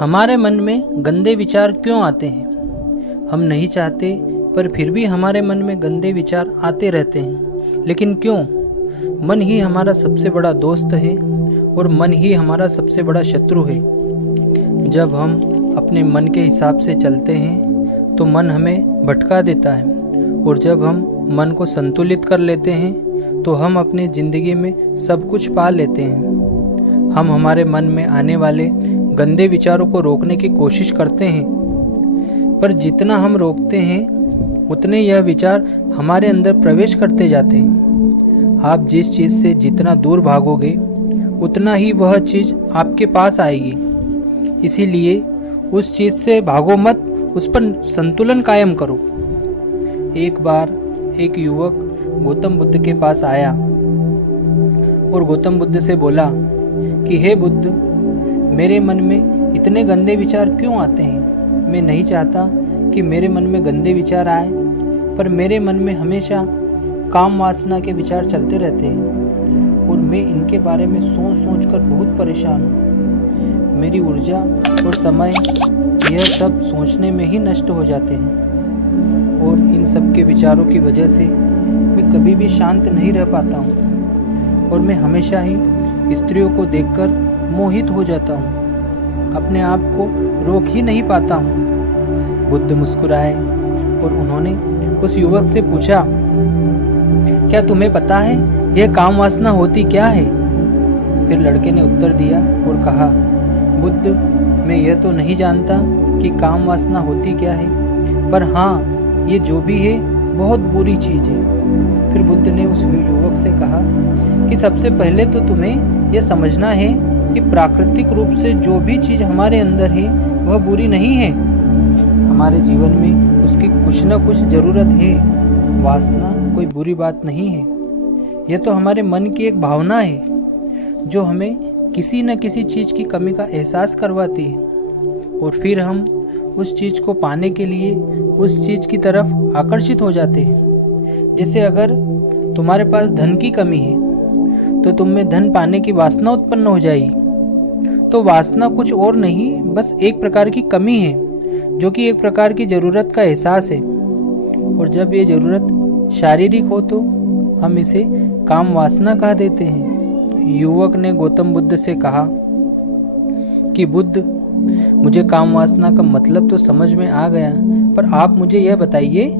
हमारे मन में गंदे विचार क्यों आते हैं? हम नहीं चाहते पर फिर भी हमारे मन में गंदे विचार आते रहते हैं। लेकिन क्यों? मन ही हमारा सबसे बड़ा दोस्त है और मन ही हमारा सबसे बड़ा शत्रु है। जब हम अपने मन के हिसाब से चलते हैं तो मन हमें भटका देता है, और जब हम मन को संतुलित कर लेते हैं तो हम अपनी ज़िंदगी में सब कुछ पा लेते हैं। हम हमारे मन में आने वाले गंदे विचारों को रोकने की कोशिश करते हैं, पर जितना हम रोकते हैं उतने यह विचार हमारे अंदर प्रवेश करते जाते हैं। आप जिस चीज़ से जितना दूर भागोगे उतना ही वह चीज़ आपके पास आएगी। इसीलिए उस चीज़ से भागो मत, उस पर संतुलन कायम करो। एक बार एक युवक गौतम बुद्ध के पास आया और गौतम बुद्ध से बोला कि हे बुद्ध, मेरे मन में इतने गंदे विचार क्यों आते हैं? मैं नहीं चाहता कि मेरे मन में गंदे विचार आए, पर मेरे मन में हमेशा काम वासना के विचार चलते रहते हैं और मैं इनके बारे में सोच सोच कर बहुत परेशान हूँ। मेरी ऊर्जा और समय यह सब सोचने में ही नष्ट हो जाते हैं और इन सब के विचारों की वजह से मैं कभी भी शांत नहीं रह पाता हूँ और मैं हमेशा ही स्त्रियों को देखकर मोहित हो जाता हूँ। अपने आप को रोक ही नहीं पाता हूँ। बुद्ध मुस्कुराए और उन्होंने उस युवक से पूछा, क्या तुम्हें पता है यह काम वासना होती क्या है? फिर लड़के ने उत्तर दिया और कहा, बुद्ध, मैं यह तो नहीं जानता कि काम वासना होती क्या है, पर हाँ, ये जो भी है बहुत बुरी चीज़ है। फिर बुद्ध ने उस युवक से कहा कि सबसे पहले तो तुम्हें यह समझना है कि प्राकृतिक रूप से जो भी चीज़ हमारे अंदर है वह बुरी नहीं है। हमारे जीवन में उसकी कुछ न कुछ ज़रूरत है। वासना कोई बुरी बात नहीं है। यह तो हमारे मन की एक भावना है जो हमें किसी न किसी चीज़ की कमी का एहसास करवाती है, और फिर हम उस चीज़ को पाने के लिए उस चीज़ की तरफ आकर्षित हो जाते हैं। जैसे अगर तुम्हारे पास धन की कमी है तो तुम में धन पाने की वासना उत्पन्न हो जाएगी। तो वासना कुछ और नहीं, बस एक प्रकार की कमी है जो कि एक प्रकार की ज़रूरत का एहसास है, और जब ये ज़रूरत शारीरिक हो तो हम इसे काम वासना कह देते हैं। युवक ने गौतम बुद्ध से कहा कि बुद्ध, मुझे काम वासना का मतलब तो समझ में आ गया, पर आप मुझे यह बताइए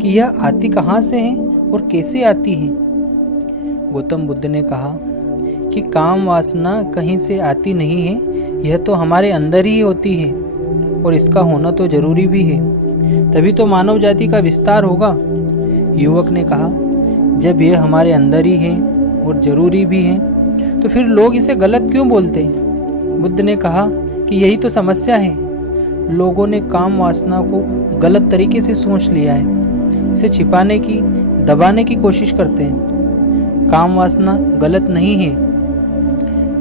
कि यह आती कहाँ से है और कैसे आती है? गौतम बुद्ध ने कहा कि काम वासना कहीं से आती नहीं है, यह तो हमारे अंदर ही होती है, और इसका होना तो जरूरी भी है, तभी तो मानव जाति का विस्तार होगा। युवक ने कहा, जब यह हमारे अंदर ही है और ज़रूरी भी है तो फिर लोग इसे गलत क्यों बोलते हैं? बुद्ध ने कहा कि यही तो समस्या है। लोगों ने काम वासना को गलत तरीके से सोच लिया है। इसे छिपाने की, दबाने की कोशिश करते हैं। काम वासना गलत नहीं है,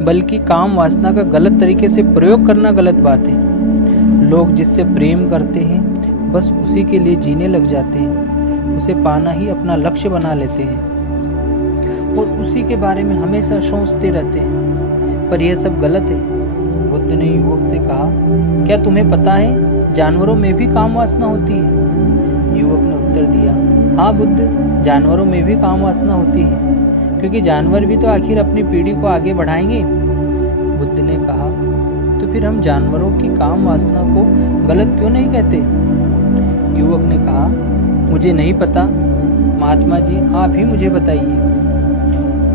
बल्कि काम वासना का गलत तरीके से प्रयोग करना गलत बात है। लोग जिससे प्रेम करते हैं बस उसी के लिए जीने लग जाते हैं, उसे पाना ही अपना लक्ष्य बना लेते हैं और उसी के बारे में हमेशा सोचते रहते हैं, पर यह सब गलत है। बुद्ध ने युवक से कहा, क्या तुम्हें पता है जानवरों में भी काम वासना होती है? युवक ने उत्तर दिया, हाँ बुद्ध, जानवरों में भी काम वासना होती है, क्योंकि जानवर भी तो आखिर अपनी पीढ़ी को आगे बढ़ाएंगे। बुद्ध ने कहा, तो फिर हम जानवरों की काम वासना को गलत क्यों नहीं कहते? युवक ने कहा, मुझे नहीं पता महात्मा जी, आप ही मुझे बताइए।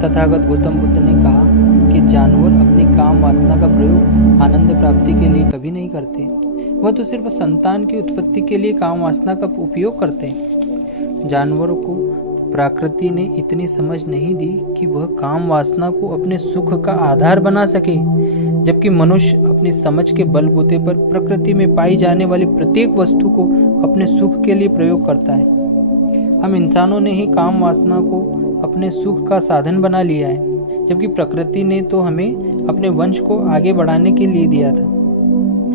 तथागत गौतम बुद्ध ने कहा कि जानवर अपनी काम वासना का प्रयोग आनंद प्राप्ति के लिए कभी नहीं करते, वह तो सिर्फ संतान की उत्पत्ति के लिए काम वासना का उपयोग करते हैं। जानवरों को प्रकृति ने इतनी समझ नहीं दी कि वह काम वासना को अपने सुख का आधार बना सके, जबकि मनुष्य अपनी समझ के बलबूते पर प्रकृति में पाई जाने वाली प्रत्येक वस्तु को अपने सुख के लिए प्रयोग करता है। हम इंसानों ने ही काम वासना को अपने सुख का साधन बना लिया है, जबकि प्रकृति ने तो हमें अपने वंश को आगे बढ़ाने के लिए दिया था,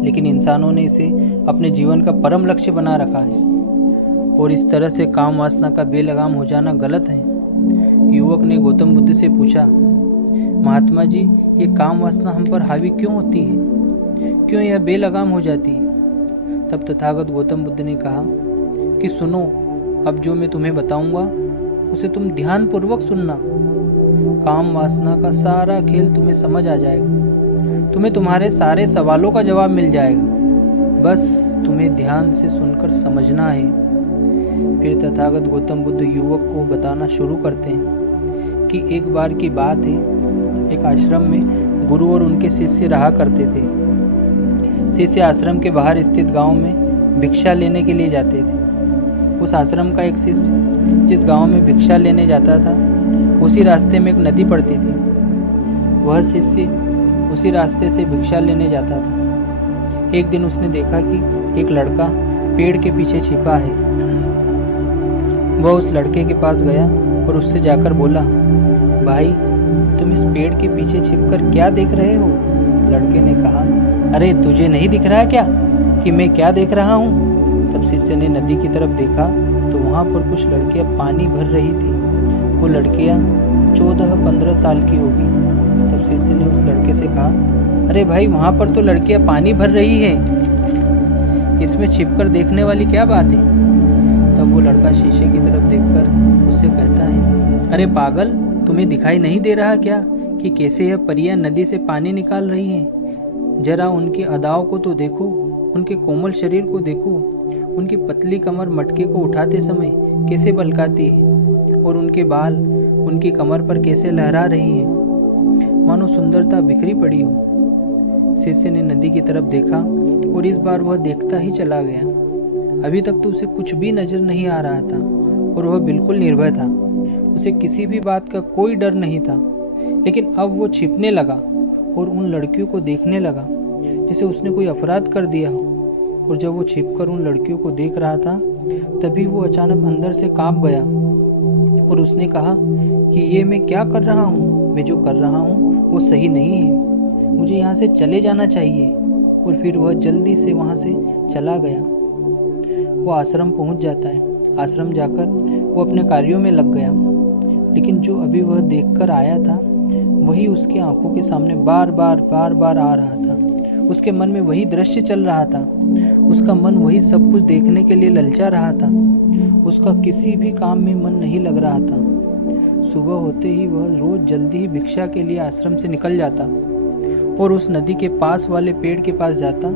लेकिन इंसानों ने इसे अपने जीवन का परम लक्ष्य बना रखा है, और इस तरह से काम वासना का बेलगाम हो जाना गलत है। युवक ने गौतम बुद्ध से पूछा, महात्मा जी, ये काम वासना हम पर हावी क्यों होती है? क्यों यह बेलगाम हो जाती है? तब तथागत गौतम बुद्ध ने कहा कि सुनो, अब जो मैं तुम्हें बताऊंगा उसे तुम ध्यानपूर्वक सुनना। काम वासना का सारा खेल तुम्हें समझ आ जाएगा, तुम्हें तुम्हारे सारे सवालों का जवाब मिल जाएगा, बस तुम्हें ध्यान से सुनकर समझना है। फिर तथागत गौतम बुद्ध युवक को बताना शुरू करते हैं कि एक बार की बात है, एक आश्रम में गुरु और उनके शिष्य रहा करते थे। शिष्य आश्रम के बाहर स्थित गांव में भिक्षा लेने के लिए जाते थे। उस आश्रम का एक शिष्य जिस गांव में भिक्षा लेने जाता था, उसी रास्ते में एक नदी पड़ती थी। वह शिष्य उसी रास्ते से भिक्षा लेने जाता था। एक दिन उसने देखा कि एक लड़का पेड़ के पीछे छिपा है। वह उस लड़के के पास गया और उससे जाकर बोला, भाई, तुम इस पेड़ के पीछे छिपकर क्या देख रहे हो? लड़के ने कहा, अरे तुझे नहीं दिख रहा क्या कि मैं क्या देख रहा हूँ? तब शिष्य ने नदी की तरफ देखा तो वहाँ पर कुछ लड़कियाँ पानी भर रही थी। वो लड़कियाँ 14-15 साल की होगी। तब शिष्य ने उस लड़के से कहा, अरे भाई, वहाँ पर तो लड़कियाँ पानी भर रही हैं, इसमें छिपकर देखने वाली क्या बात है? तब वो लड़का शीशे की तरफ देखकर उससे कहता है, अरे पागल, तुम्हें दिखाई नहीं दे रहा क्या कि कैसे यह परियां नदी से पानी निकाल रही हैं? जरा उनकी अदाओं को तो देखो, उनके कोमल शरीर को देखो, उनकी पतली कमर मटके को उठाते समय कैसे बलकाती है और उनके बाल उनकी कमर पर कैसे लहरा रही हैं, मानो सुंदरता बिखरी पड़ी हो। शिष्य ने नदी की तरफ देखा और इस बार वह देखता ही चला गया। अभी तक तो उसे कुछ भी नजर नहीं आ रहा था और वह बिल्कुल निर्भय था। उसे किसी भी बात का कोई डर नहीं था। लेकिन अब वो छिपने लगा और उन लड़कियों को देखने लगा जैसे उसने कोई अपराध कर दिया हो। और जब वो छिपकर उन लड़कियों को देख रहा था, तभी वो अचानक अंदर से कांप गया और उसने कहा कि ये मैं क्या कर रहा हूँ? मैं जो कर रहा हूँ वो सही नहीं है, मुझे यहाँ से चले जाना चाहिए। और फिर वह जल्दी से वहाँ से चला गया। वो आश्रम पहुँच जाता है। आश्रम जाकर वो अपने कार्यों में लग गया। लेकिन जो अभी वह देखकर आया था, वही उसकी आंखों के सामने बार बार आ रहा था। उसके मन में वही दृश्य चल रहा था। उसका मन वही सब कुछ देखने के लिए ललचा रहा था। उसका किसी भी काम में मन नहीं लग रहा था। सुबह होते ही वह रोज जल्दी ही भिक्षा के लिए आश्रम से निकल जाता और उस नदी के पास वाले पेड़ के पास जाता,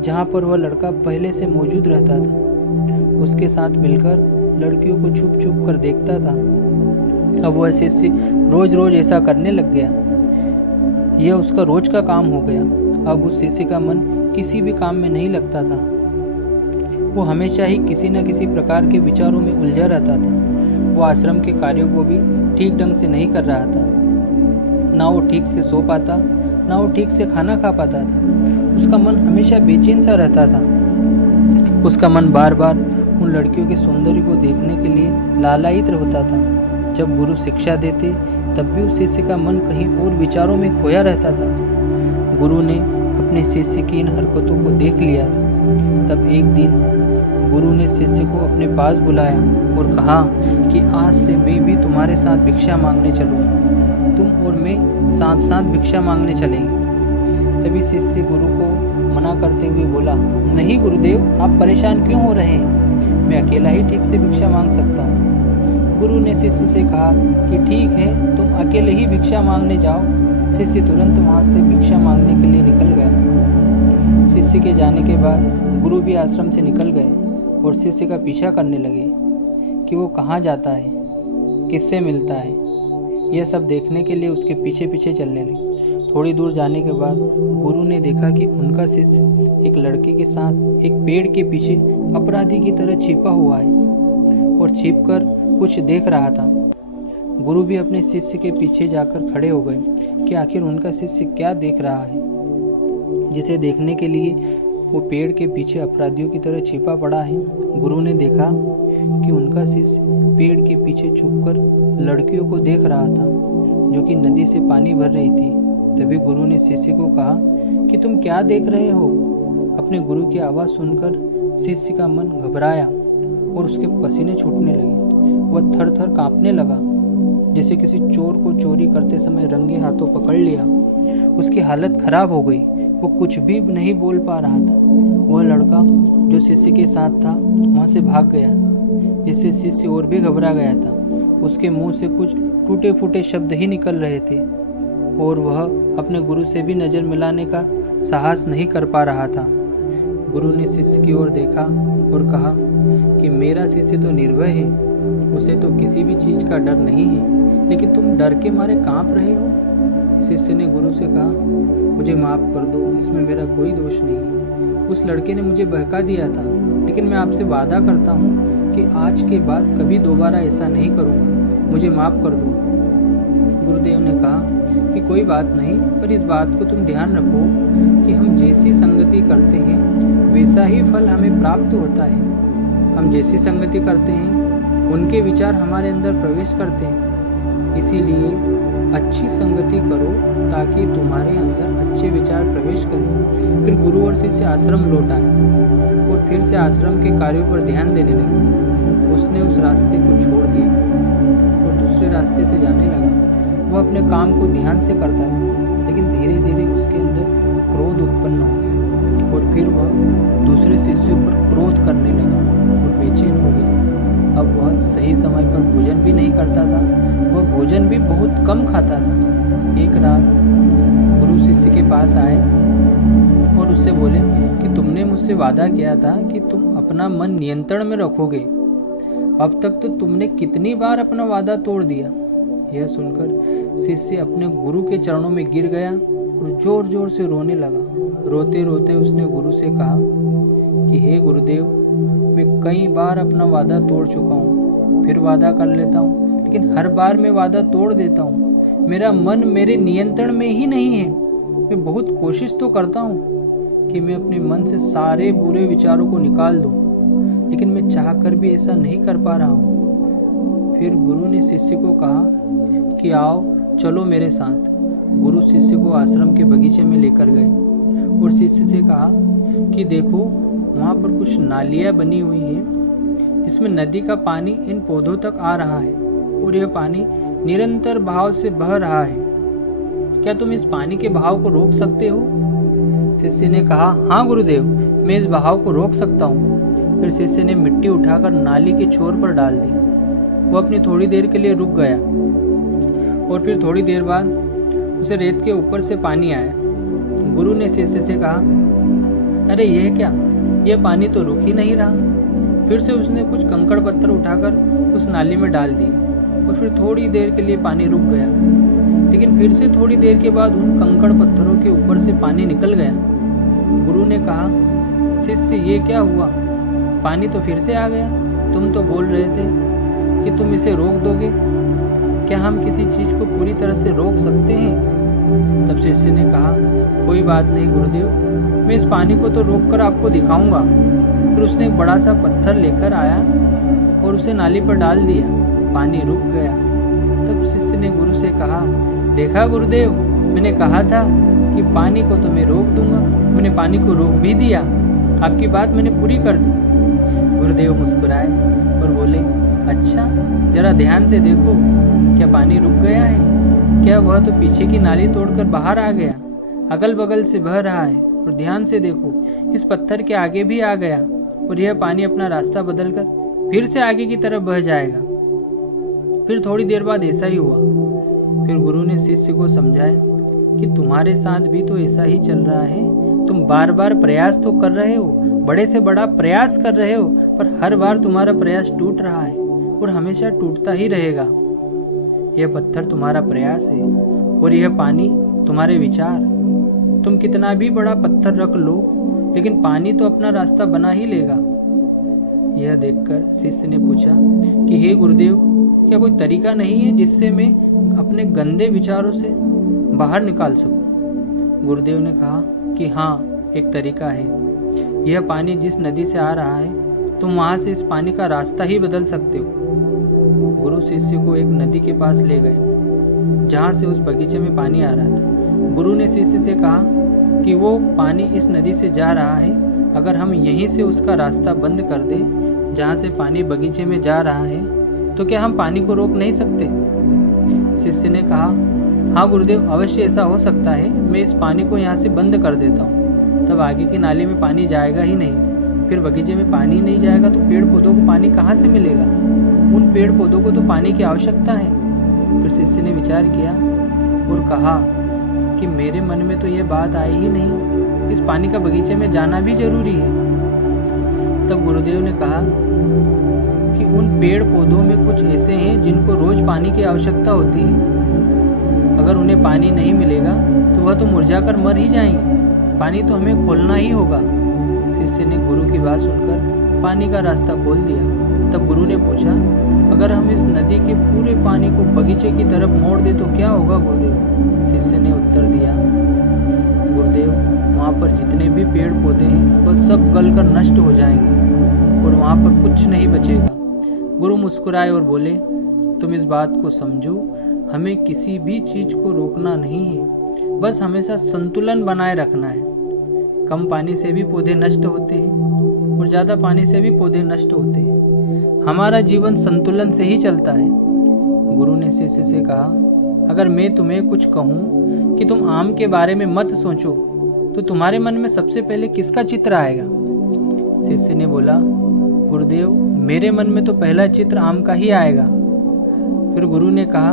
जहाँ पर वह लड़का पहले से मौजूद रहता था। उसके साथ मिलकर लड़कियों को छुप छुप कर देखता था। अब वह शिष्य रोज रोज ऐसा करने लग गया। यह उसका रोज का काम हो गया। अब उस शिष्य का मन किसी भी काम में नहीं लगता था। वो हमेशा ही किसी न किसी प्रकार के विचारों में उलझा रहता था। वो आश्रम के कार्यों को भी ठीक ढंग से नहीं कर रहा था। ना वो ठीक से सो पाता, ना वो ठीक से खाना खा पाता था। उसका मन हमेशा बेचैन सा रहता था। उसका मन बार बार उन लड़कियों के सौंदर्य को देखने के लिए लालायित होता था। जब गुरु शिक्षा देते, तब भी उस शिष्य का मन कहीं और विचारों में खोया रहता था। गुरु ने अपने शिष्य की इन हरकतों को देख लिया था। तब एक दिन गुरु ने शिष्य को अपने पास बुलाया और कहा कि आज से मैं भी तुम्हारे साथ भिक्षा मांगने चलूँगा। तुम और मैं साथ साथ भिक्षा मांगने चलेंगे। तभी शिष्य गुरु को मना करते हुए बोला, नहीं गुरुदेव, आप परेशान क्यों हो रहे हैं? मैं अकेला ही ठीक से भिक्षा मांग सकता हूँ। गुरु ने शिष्य से कहा कि ठीक है, तुम अकेले ही भिक्षा मांगने जाओ। शिष्य तुरंत वहाँ से भिक्षा मांगने के लिए निकल गया। शिष्य के जाने के बाद गुरु भी आश्रम से निकल गए और शिष्य का पीछा करने लगे कि वो कहाँ जाता है, किससे मिलता है। यह सब देखने के लिए उसके पीछे पीछे चलने लगे। थोड़ी दूर जाने के बाद गुरु ने देखा कि उनका शिष्य एक लड़के के साथ एक पेड़ के पीछे अपराधी की तरह छिपा हुआ है और छिपकर कुछ देख रहा था। गुरु भी अपने शिष्य के पीछे जाकर खड़े हो गए कि आखिर उनका शिष्य क्या देख रहा है, जिसे देखने के लिए वो पेड़ के पीछे अपराधियों की तरह छिपा पड़ा है। गुरु ने देखा कि उनका शिष्य पेड़ के पीछे छुपकर लड़कियों को देख रहा था, जो कि नदी से पानी भर रही थी। तभी गुरु ने शिष्य को कहा कि तुम क्या देख रहे हो? अपने गुरु की आवाज़ सुनकर शिष्य का मन घबराया और उसके पसीने छूटने लगे। वह थर थर कांपने लगा जैसे किसी चोर को चोरी करते समय रंगे हाथों पकड़ लिया। उसकी हालत खराब हो गई, वो कुछ भी नहीं बोल पा रहा था। वह लड़का जो शिष्य के साथ था वहाँ से भाग गया, जिससे शिष्य और भी घबरा गया था। उसके मुंह से कुछ टूटे फूटे शब्द ही निकल रहे थे और वह अपने गुरु से भी नज़र मिलाने का साहस नहीं कर पा रहा था। गुरु ने शिष्य की ओर देखा और कहा कि मेरा शिष्य तो निर्भय है, उसे तो किसी भी चीज़ का डर नहीं है, लेकिन तुम डर के मारे कांप रहे हो। शिष्य ने गुरु से कहा, मुझे माफ़ कर दो, इसमें मेरा कोई दोष नहीं है। उस लड़के ने मुझे बहका दिया था, लेकिन मैं आपसे वादा करता हूँ कि आज के बाद कभी दोबारा ऐसा नहीं करूँगा, मुझे माफ़ कर दो। गुरुदेव ने कहा कि कोई बात नहीं, पर इस बात को तुम ध्यान रखो कि हम जैसी संगति करते हैं वैसा ही फल हमें प्राप्त होता है। हम जैसी संगति करते हैं उनके विचार हमारे अंदर प्रवेश करते हैं। इसीलिए अच्छी संगति करो ताकि तुम्हारे अंदर अच्छे विचार प्रवेश करें। फिर गुरु और शिष्य आश्रम लौट आए और फिर से आश्रम के कार्यों पर ध्यान देने लगे। उसने उस रास्ते को छोड़ दिया और दूसरे रास्ते से जाने लगा। वह अपने काम को ध्यान से करता था, लेकिन धीरे धीरे उसके अंदर क्रोध उत्पन्न हो गया और फिर वह दूसरे शिष्यों पर क्रोध करने लगा और बेचैन हो गया। अब वह सही समय पर भोजन भी नहीं करता था, वह भोजन भी बहुत कम खाता था। एक रात गुरु शिष्य के पास आए और उससे बोले कि तुमने मुझसे वादा किया था कि तुम अपना मन नियंत्रण में रखोगे। अब तक तो तुमने कितनी बार अपना वादा तोड़ दिया। यह सुनकर शिष्य अपने गुरु के चरणों में गिर गया और जोर जोर से रोने लगा। रोते रोते उसने गुरु से कहा कि हे गुरुदेव, मैं कई बार अपना वादा तोड़ चुका हूँ, फिर वादा कर लेता हूँ, लेकिन हर बार मैं वादा तोड़ देता हूँ। मेरा मन मेरे नियंत्रण में ही नहीं है। मैं बहुत कोशिश तो करता हूँ कि मैं अपने मन से सारे बुरे विचारों को निकाल दूँ, लेकिन मैं चाहकर भी ऐसा नहीं कर पा रहा हूँ। फिर गुरु ने शिष्य को कहा कि आओ चलो मेरे साथ। गुरु शिष्य को आश्रम के बगीचे में लेकर गए और शिष्य से कहा कि देखो वहाँ पर कुछ नालियाँ बनी हुई है, इसमें नदी का पानी इन पौधों तक आ रहा है और यह पानी निरंतर बहाव से बह रहा है। क्या तुम इस पानी के बहाव को रोक सकते हो? शिष्य ने कहा, हाँ गुरुदेव, मैं इस बहाव को रोक सकता हूँ। फिर शिष्य ने मिट्टी उठाकर नाली के छोर पर डाल दी। वो अपनी थोड़ी देर के लिए रुक गया और फिर थोड़ी देर बाद उसे रेत के ऊपर से पानी आया। गुरु ने शिष्य से कहा, अरे यह क्या, यह पानी तो रुक ही नहीं रहा। फिर से उसने कुछ कंकड़ पत्थर उठाकर उस नाली में डाल दिए और फिर थोड़ी देर के लिए पानी रुक गया, लेकिन फिर से थोड़ी देर के बाद उन कंकड़ पत्थरों के ऊपर से पानी निकल गया। गुरु ने कहा, शिष्य ये क्या हुआ, पानी तो फिर से आ गया। तुम तो बोल रहे थे कि तुम इसे रोक दोगे। क्या हम किसी चीज को पूरी तरह से रोक सकते हैं? तब शिष्य ने कहा, कोई बात नहीं गुरुदेव, मैं इस पानी को तो रोक कर आपको दिखाऊंगा। फिर उसने एक बड़ा सा पत्थर लेकर आया और उसे नाली पर डाल दिया। पानी रुक गया। तब शिष्य ने गुरु से कहा, देखा गुरुदेव, मैंने कहा था कि पानी को तो मैं रोक दूंगा। मैंने पानी को रोक भी दिया, आपकी बात मैंने पूरी कर दी। गुरुदेव मुस्कुराए और बोले, अच्छा जरा ध्यान से देखो, क्या पानी रुक गया है? क्या वह तो पीछे की नाली तोड़कर बाहर आ गया, अगल बगल से बह रहा है। और ध्यान से देखो, इस पत्थर के आगे भी आ गया और यह पानी अपना रास्ता बदलकर फिर से आगे की तरफ बह जाएगा। फिर थोड़ी देर बाद ऐसा ही हुआ। फिर गुरु ने शिष्य को समझाया कि तुम्हारे साथ भी तो ऐसा ही चल रहा है। तुम बार बार प्रयास तो कर रहे हो, बड़े से बड़ा प्रयास कर रहे हो, पर हर बार तुम्हारा प्रयास टूट रहा है और हमेशा टूटता ही रहेगा। यह पत्थर तुम्हारा प्रयास है और यह पानी तुम्हारे विचार। तुम कितना भी बड़ा पत्थर रख लो, लेकिन पानी तो अपना रास्ता बना ही लेगा। यह देखकर शिष्य ने पूछा कि हे गुरुदेव, क्या कोई तरीका नहीं है जिससे मैं अपने गंदे विचारों से बाहर निकाल सकूं? गुरुदेव ने कहा कि हाँ, एक तरीका है। यह पानी जिस नदी से आ रहा है, तुम वहां से इस पानी का रास्ता ही बदल सकते हो। गुरु शिष्य को एक नदी के पास ले गए जहां से उस बगीचे में पानी आ रहा था। गुरु ने शिष्य से कहा कि वो पानी इस नदी से जा रहा है, अगर हम यहीं से उसका रास्ता बंद कर दें जहाँ से पानी बगीचे में जा रहा है, तो क्या हम पानी को रोक नहीं सकते? शिष्य ने कहा, हाँ गुरुदेव, अवश्य ऐसा हो सकता है। मैं इस पानी को यहाँ से बंद कर देता हूँ, तब आगे की नाली में पानी जाएगा ही नहीं। फिर बगीचे में पानी नहीं जाएगा तो पेड़ पौधों को पानी कहाँ से मिलेगा? उन पेड़ पौधों को तो पानी की आवश्यकता है। फिर शिष्य ने विचार किया और कहा कि मेरे मन में तो यह बात आई ही नहीं, इस पानी का बगीचे में जाना भी जरूरी है। तब गुरुदेव ने कहा कि उन पेड़ पौधों में कुछ ऐसे हैं जिनको रोज पानी की आवश्यकता होती है। अगर उन्हें पानी नहीं मिलेगा तो वह तो मुरझाकर मर ही जाएंगे। पानी तो हमें खोलना ही होगा। शिष्य ने गुरु की बात सुनकर पानी का रास्ता खोल दिया। तब गुरु ने पूछा, अगर हम इस नदी के पूरे पानी को बगीचे की तरफ मोड़ दे तो क्या होगा गुरुदेव? शिष्य ने उत्तर दिया, गुरुदेव, वहाँ पर जितने भी पेड़ पौधे हैं वह सब गलकर नष्ट हो जाएंगे और वहाँ पर कुछ नहीं बचेगा। गुरु मुस्कुराए और बोले, तुम इस बात को समझो, हमें किसी भी चीज को रोकना नहीं है, बस हमेशा संतुलन बनाए रखना है। कम पानी से भी पौधे नष्ट होते हैं और ज़्यादा पानी से भी पौधे नष्ट होते हैं। हमारा जीवन संतुलन से ही चलता है। गुरु ने शिष्य से कहा, अगर मैं तुम्हें कुछ कहूँ कि तुम आम के बारे में मत सोचो तो तुम्हारे मन में सबसे पहले किसका चित्र आएगा? शिष्य ने बोला, गुरुदेव, मेरे मन में तो पहला चित्र आम का ही आएगा। फिर गुरु ने कहा,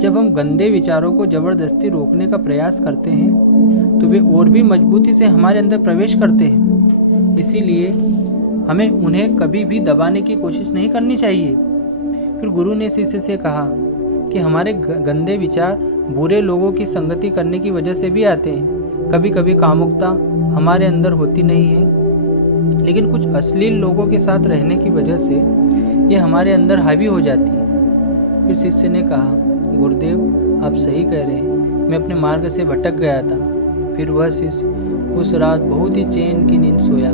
जब हम गंदे विचारों को जबरदस्ती रोकने का प्रयास करते हैं तो वे और भी मजबूती से हमारे अंदर प्रवेश करते हैं। इसीलिए हमें उन्हें कभी भी दबाने की कोशिश नहीं करनी चाहिए। फिर गुरु ने शिष्य से कहा कि हमारे गंदे विचार बुरे लोगों की संगति करने की वजह से भी आते हैं। कभी कभी कामुकता हमारे अंदर होती नहीं है, लेकिन कुछ अश्लील लोगों के साथ रहने की वजह से ये हमारे अंदर हावी हो जाती है। फिर शिष्य ने कहा, गुरुदेव, आप सही कह रहे हैं, मैं अपने मार्ग से भटक गया था। फिर वह शिष्य उस रात बहुत ही चैन की नींद सोया।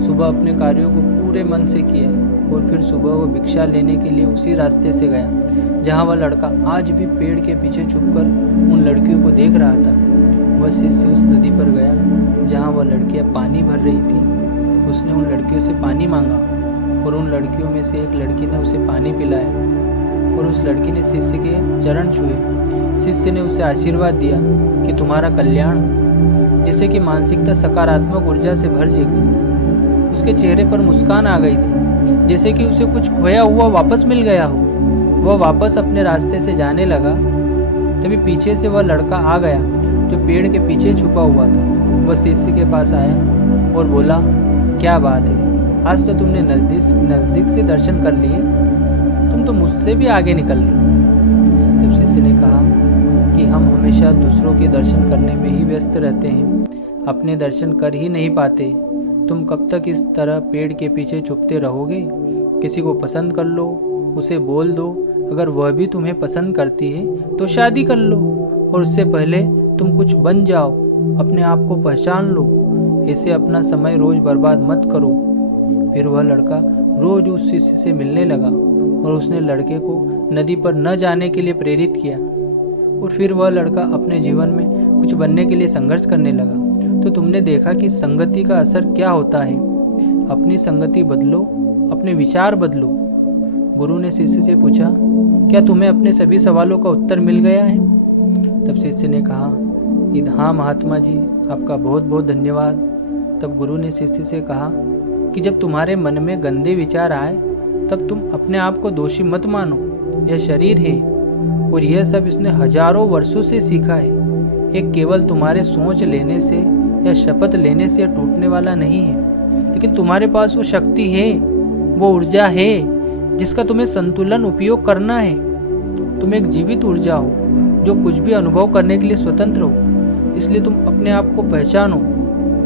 सुबह अपने कार्यों को पूरे मन से किया और फिर सुबह वह भिक्षा लेने के लिए उसी रास्ते से गया जहाँ वह लड़का आज भी पेड़ के पीछे छुपकर उन लड़कियों को देख रहा था। वह शिष्य उस नदी पर गया जहाँ वह लड़कियाँ पानी भर रही थी। उसने उन लड़कियों से पानी मांगा और उन लड़कियों में से एक लड़की ने उसे पानी पिलाया और उस लड़की ने शिष्य के चरण छुए। शिष्य ने उसे आशीर्वाद दिया कि तुम्हारा कल्याण हो, जिससे कि मानसिकता सकारात्मक ऊर्जा से भर जाएगी। उसके चेहरे पर मुस्कान आ गई थी, जैसे कि उसे कुछ खोया हुआ वापस मिल गया हो। वह वापस अपने रास्ते से जाने लगा, तभी पीछे से वह लड़का आ गया जो पेड़ के पीछे छुपा हुआ था। वह शिष्य के पास आया और बोला, क्या बात है, आज तो तुमने नजदीक से दर्शन कर लिए, तुम तो मुझसे भी आगे निकल गए। तब शिष्य ने कहा कि हम हमेशा दूसरों के दर्शन करने में ही व्यस्त रहते हैं, अपने दर्शन कर ही नहीं पाते। तुम कब तक इस तरह पेड़ के पीछे छुपते रहोगे? किसी को पसंद कर लो, उसे बोल दो। अगर वह भी तुम्हें पसंद करती है तो शादी कर लो, और उससे पहले तुम कुछ बन जाओ, अपने आप को पहचान लो। ऐसे अपना समय रोज बर्बाद मत करो। फिर वह लड़का रोज उस शिष्य से मिलने लगा और उसने लड़के को नदी पर न जाने के लिए प्रेरित किया। और फिर वह लड़का अपने जीवन में कुछ बनने के लिए संघर्ष करने लगा। तो तुमने देखा कि संगति का असर क्या होता है। अपनी संगति बदलो, अपने विचार बदलो। गुरु ने शिष्य से पूछा, क्या तुम्हें अपने सभी सवालों का उत्तर मिल गया है? तब शिष्य ने कहा, हाँ महात्मा जी, आपका बहुत बहुत धन्यवाद। तब गुरु ने शिष्य से कहा कि जब तुम्हारे मन में गंदे विचार आए तब तुम अपने आप को दोषी मत मानो। यह शरीर है और यह सब इसने हजारों वर्षों से सीखा है। यह केवल तुम्हारे सोच लेने से या शपथ लेने से टूटने वाला नहीं है, लेकिन तुम्हारे पास वो शक्ति है, वो ऊर्जा है जिसका तुम्हें संतुलन उपयोग करना है। तुम एक जीवित ऊर्जा हो जो कुछ भी अनुभव करने के लिए स्वतंत्र हो। इसलिए तुम अपने आप को पहचानो।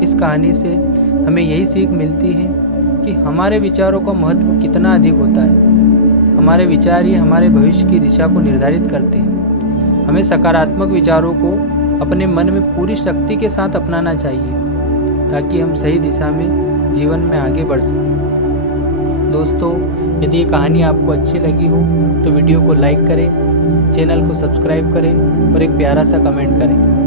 इस कहानी से हमें यही सीख मिलती है कि हमारे विचारों का महत्व कितना अधिक होता है। हमारे विचार ही हमारे भविष्य की दिशा को निर्धारित करते हैं। हमें सकारात्मक विचारों को अपने मन में पूरी शक्ति के साथ अपनाना चाहिए ताकि हम सही दिशा में जीवन में आगे बढ़ सकें। दोस्तों, यदि ये कहानी आपको अच्छी लगी हो तो वीडियो को लाइक करें, चैनल को सब्सक्राइब करें और एक प्यारा सा कमेंट करें।